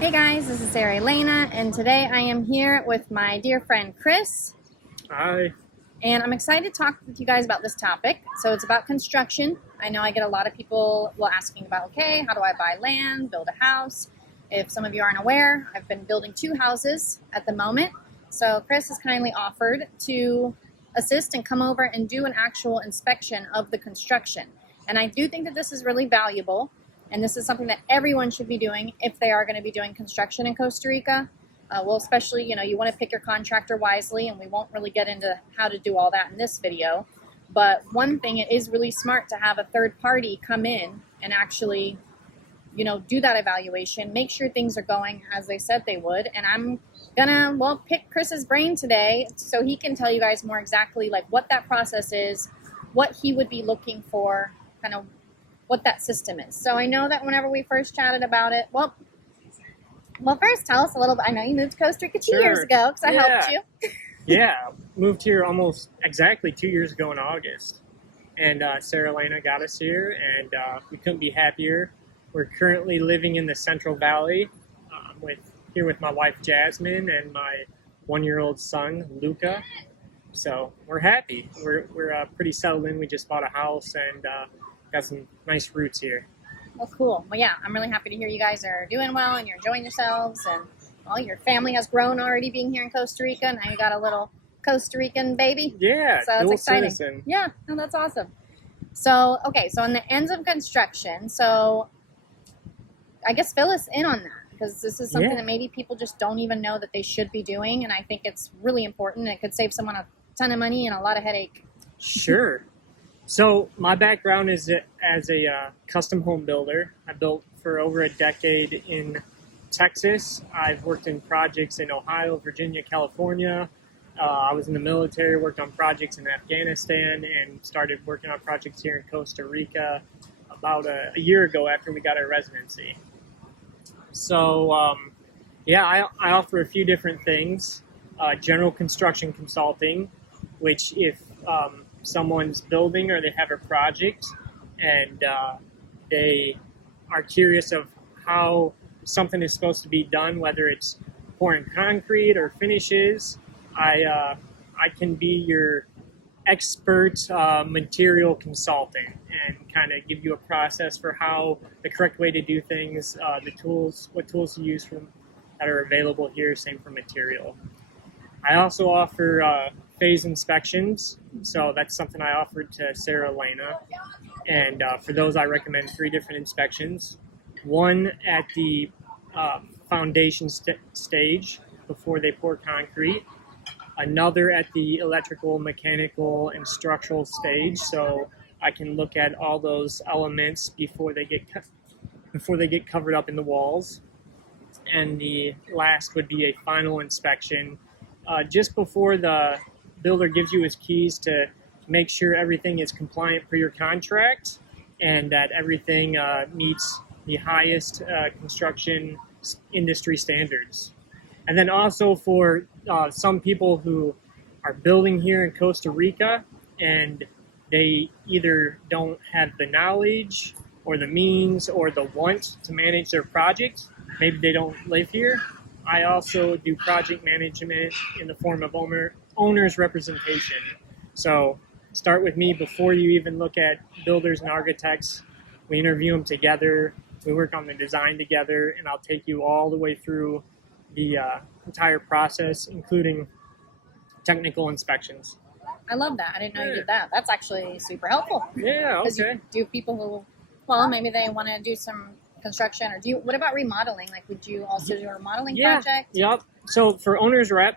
Hey guys, this is Sarah Elena, and today I am here with my dear friend Chris. Hi. And I'm excited to talk with you guys about this topic. So it's about construction. I know I get a lot of people asking about, okay, how do I buy land, build a house? If some of you aren't aware, I've been building 2 houses at the moment. So Chris has kindly offered to assist and come over and do an actual inspection of the construction. And I do think that this is really valuable. And this is something that everyone should be doing if they are going to be doing construction in Costa Rica. Well, especially, you want to pick your contractor wisely, and we won't really get into how to do all that in this video. But one thing, it is really smart to have a third party come in and actually, do that evaluation, make sure things are going as they said they would. And I'm gonna, pick Chris's brain today so he can tell you guys more exactly like what that process is, what he would be looking for, kind of what that system is. So I know that whenever we first chatted about it, well, first tell us a little bit. I know you moved to Costa Rica 2 years ago because I helped you. Yeah, moved here almost exactly 2 years ago in August. And Sarah Elena got us here, and we couldn't be happier. We're currently living in the Central Valley with my wife Jasmine and my 1-year-old son Luca. So we're happy. We're pretty settled in. We just bought a house and got some nice roots here. Well, cool. Well, yeah, I'm really happy to hear you guys are doing well and you're enjoying yourselves, and your family has grown already being here in Costa Rica. Now you got a little Costa Rican baby. Yeah, so that's exciting. Citizen. Yeah, no, that's awesome. So, okay, so on the ends of construction, so I guess fill us in on that, because this is something that maybe people just don't even know that they should be doing, and I think it's really important. It could save someone a ton of money and a lot of headache. Sure. So my background is as a custom home builder. I built for over a decade in Texas. I've worked in projects in Ohio, Virginia, California. I was in the military, worked on projects in Afghanistan, and started working on projects here in Costa Rica about a year ago after we got our residency. So I offer a few different things. General construction consulting, which if someone's building or they have a project and they are curious of how something is supposed to be done, whether it's pouring concrete or finishes, I can be your expert material consultant and kind of give you a process for how the correct way to do things, what tools to use that are available here, same for material. I also offer phase inspections, so that's something I offered to Sarah Elena, and for those I recommend 3 different inspections. One at the foundation stage before they pour concrete, another at the electrical, mechanical, and structural stage, so I can look at all those elements before they get covered up in the walls, and the last would be a final inspection just before the builder gives you his keys to make sure everything is compliant per your contract and that everything meets the highest construction industry standards. And then also for some people who are building here in Costa Rica and they either don't have the knowledge or the means or the want to manage their project, maybe they don't live here, I also do project management in the form of owner's representation. So start with me before you even look at builders and architects. We interview them together. We work on the design together, and I'll take you all the way through the entire process, including technical inspections. I love that. I didn't know you did that. That's actually super helpful. Yeah, okay. Because you do people who, maybe they want to do some construction, or what about remodeling? Like, would you also do a remodeling project? Yep. So for owner's rep,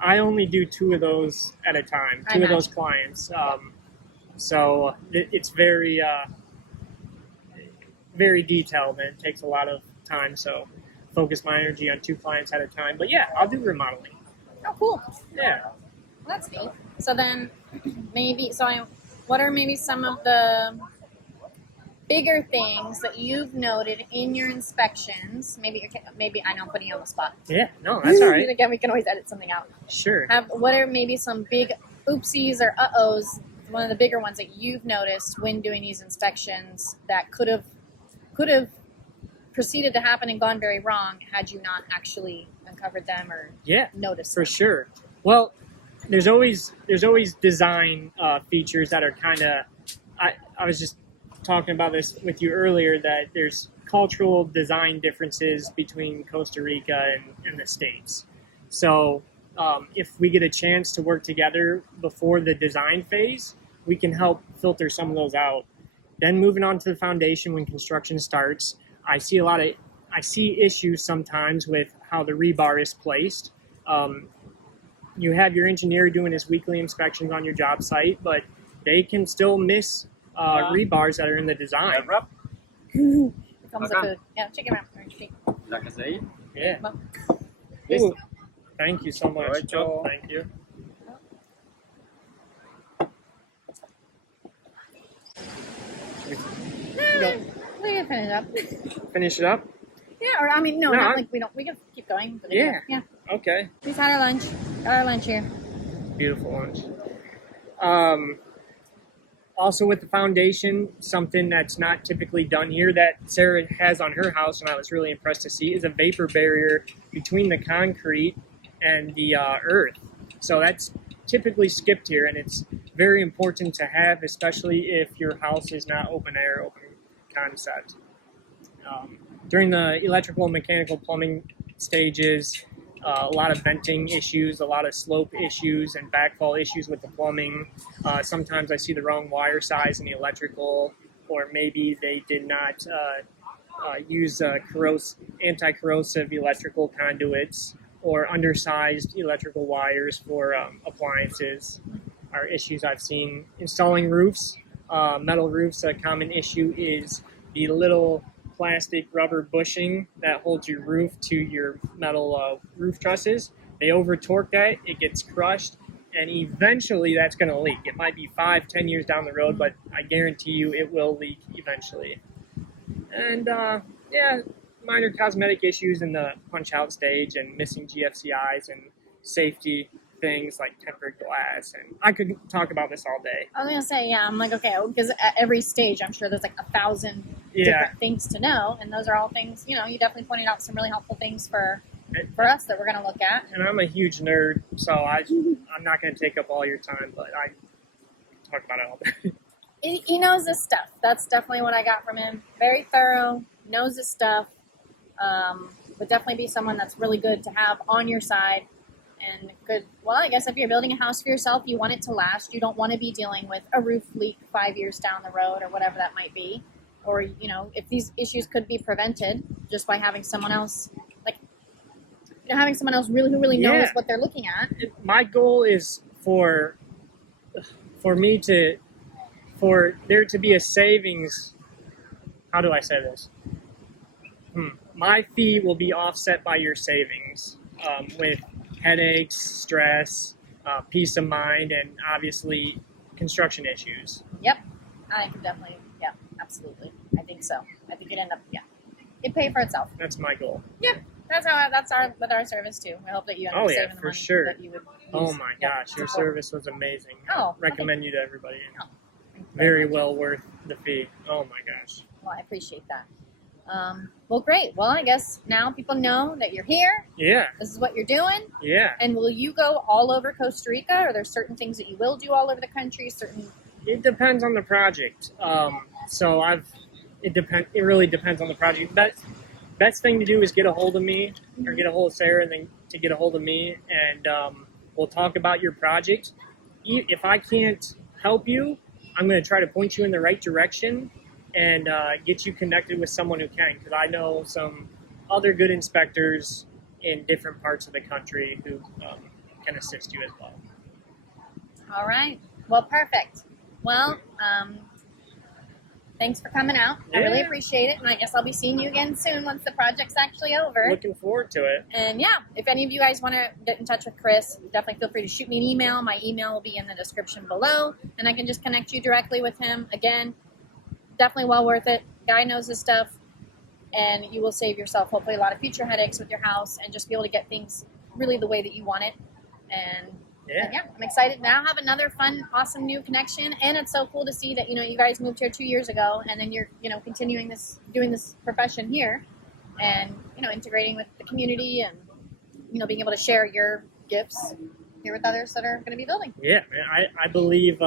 I only do 2 of those at a time, 2 of those clients. So it's very, very detailed, and it takes a lot of time. So focus my energy on 2 clients at a time. But yeah, I'll do remodeling. Oh, cool. Yeah. Well, that's neat. So then what are maybe some of the bigger things that you've noted in your inspections? Maybe I know I'm putting you on the spot. Yeah, no, that's all right. Again, we can always edit something out. Sure. What are maybe some big oopsies or uh-ohs, one of the bigger ones that you've noticed when doing these inspections that could have proceeded to happen and gone very wrong had you not actually uncovered them or noticed for them. sure. Well, there's always design features that are kind of. I was just talking about this with you earlier, that there's cultural design differences between Costa Rica and the States. So if we get a chance to work together before the design phase, we can help filter some of those out. Then moving on to the foundation when construction starts, I see issues sometimes with how the rebar is placed. You have your engineer doing his weekly inspections on your job site, but they can still miss rebars that are in the design. Here comes the food. Yeah, chicken wrap. Yeah. Listo. Ooh, thank you so much. Oh, thank you. We can finish up. Finish it up? Yeah, or I mean, not like we don't. We can keep going. Yeah. Yeah. Okay. We've had our lunch. Got our lunch here. Beautiful lunch. Also with the foundation, something that's not typically done here that Sarah has on her house, and I was really impressed to see, is a vapor barrier between the concrete and the earth. So that's typically skipped here, and it's very important to have, especially if your house is not open air, open concept. During the electrical and mechanical plumbing stages, a lot of venting issues, a lot of slope issues and backfall issues with the plumbing. Sometimes I see the wrong wire size in the electrical, or maybe they did not use anti-corrosive electrical conduits, or undersized electrical wires for appliances are issues I've seen. Installing roofs, metal roofs, a common issue is the little plastic rubber bushing that holds your roof to your metal roof trusses. They over torque that, it gets crushed, and eventually that's going to leak. It might be 5-10 years down the road, but I guarantee you it will leak eventually. And minor cosmetic issues in the punch out stage and missing GFCIs and safety things like tempered glass, and I could talk about this all day. I was gonna say, yeah, I'm like, okay, because at every stage, I'm sure there's like 1,000 different things to know, and those are all things, you definitely pointed out some really helpful things for us that we're gonna look at. And I'm a huge nerd, so I'm not gonna take up all your time, but I talk about it all day. He knows this stuff. That's definitely what I got from him. Very thorough, knows his stuff. Would definitely be someone that's really good to have on your side. And good, well, I guess if you're building a house for yourself, you want it to last. You don't want to be dealing with a roof leak 5 years down the road or whatever that might be. Or, if these issues could be prevented just by having someone else, who really knows what they're looking at. My goal is for there to be a savings. How do I say this? My fee will be offset by your savings with headaches, stress, peace of mind, and obviously construction issues. Yep, I can definitely, absolutely. I think so. I think it'd pay for itself. That's my goal. Yep, with our service too. We hope that you end up saving the money sure. that you would use. Oh my gosh, your service was amazing. Oh, recommend you to everybody. Very well worth the fee. Oh my gosh. Well, I appreciate that. Well, great. Well, I guess now people know that you're here. Yeah. This is what you're doing. Yeah. And will you go all over Costa Rica? Are there certain things that you will do all over the country? It depends on the project. It really depends on the project. Best thing to do is get a hold of me, or get a hold of Sarah, and then to get a hold of me, and we'll talk about your project. If I can't help you, I'm going to try to point you in the right direction and get you connected with someone who can, because I know some other good inspectors in different parts of the country who can assist you as well. All right. Well, perfect. Well, thanks for coming out. I really appreciate it, and I guess I'll be seeing you again soon once the project's actually over. Looking forward to it. And if any of you guys want to get in touch with Chris, definitely feel free to shoot me an email. My email will be in the description below, and I can just connect you directly with him. Again, definitely well worth it. Guy knows his stuff, and you will save yourself hopefully a lot of future headaches with your house and just be able to get things really the way that you want it. And I'm excited. Now I have another fun, awesome new connection, and it's so cool to see that you guys moved here 2 years ago, and then you're continuing doing this profession here. and integrating with the community, and being able to share your gifts here with others that are going to be building. Yeah, man, I believe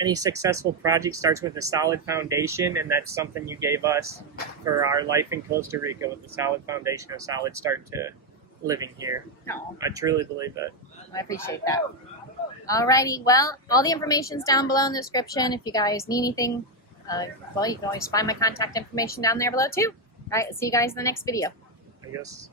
any successful project starts with a solid foundation, and that's something you gave us for our life in Costa Rica, with a solid foundation, a solid start to living here. No, I truly believe that. I appreciate that. Alrighty, well, all the information's down below in the description. If you guys need anything, you can always find my contact information down there below too. All right, see you guys in the next video. I guess.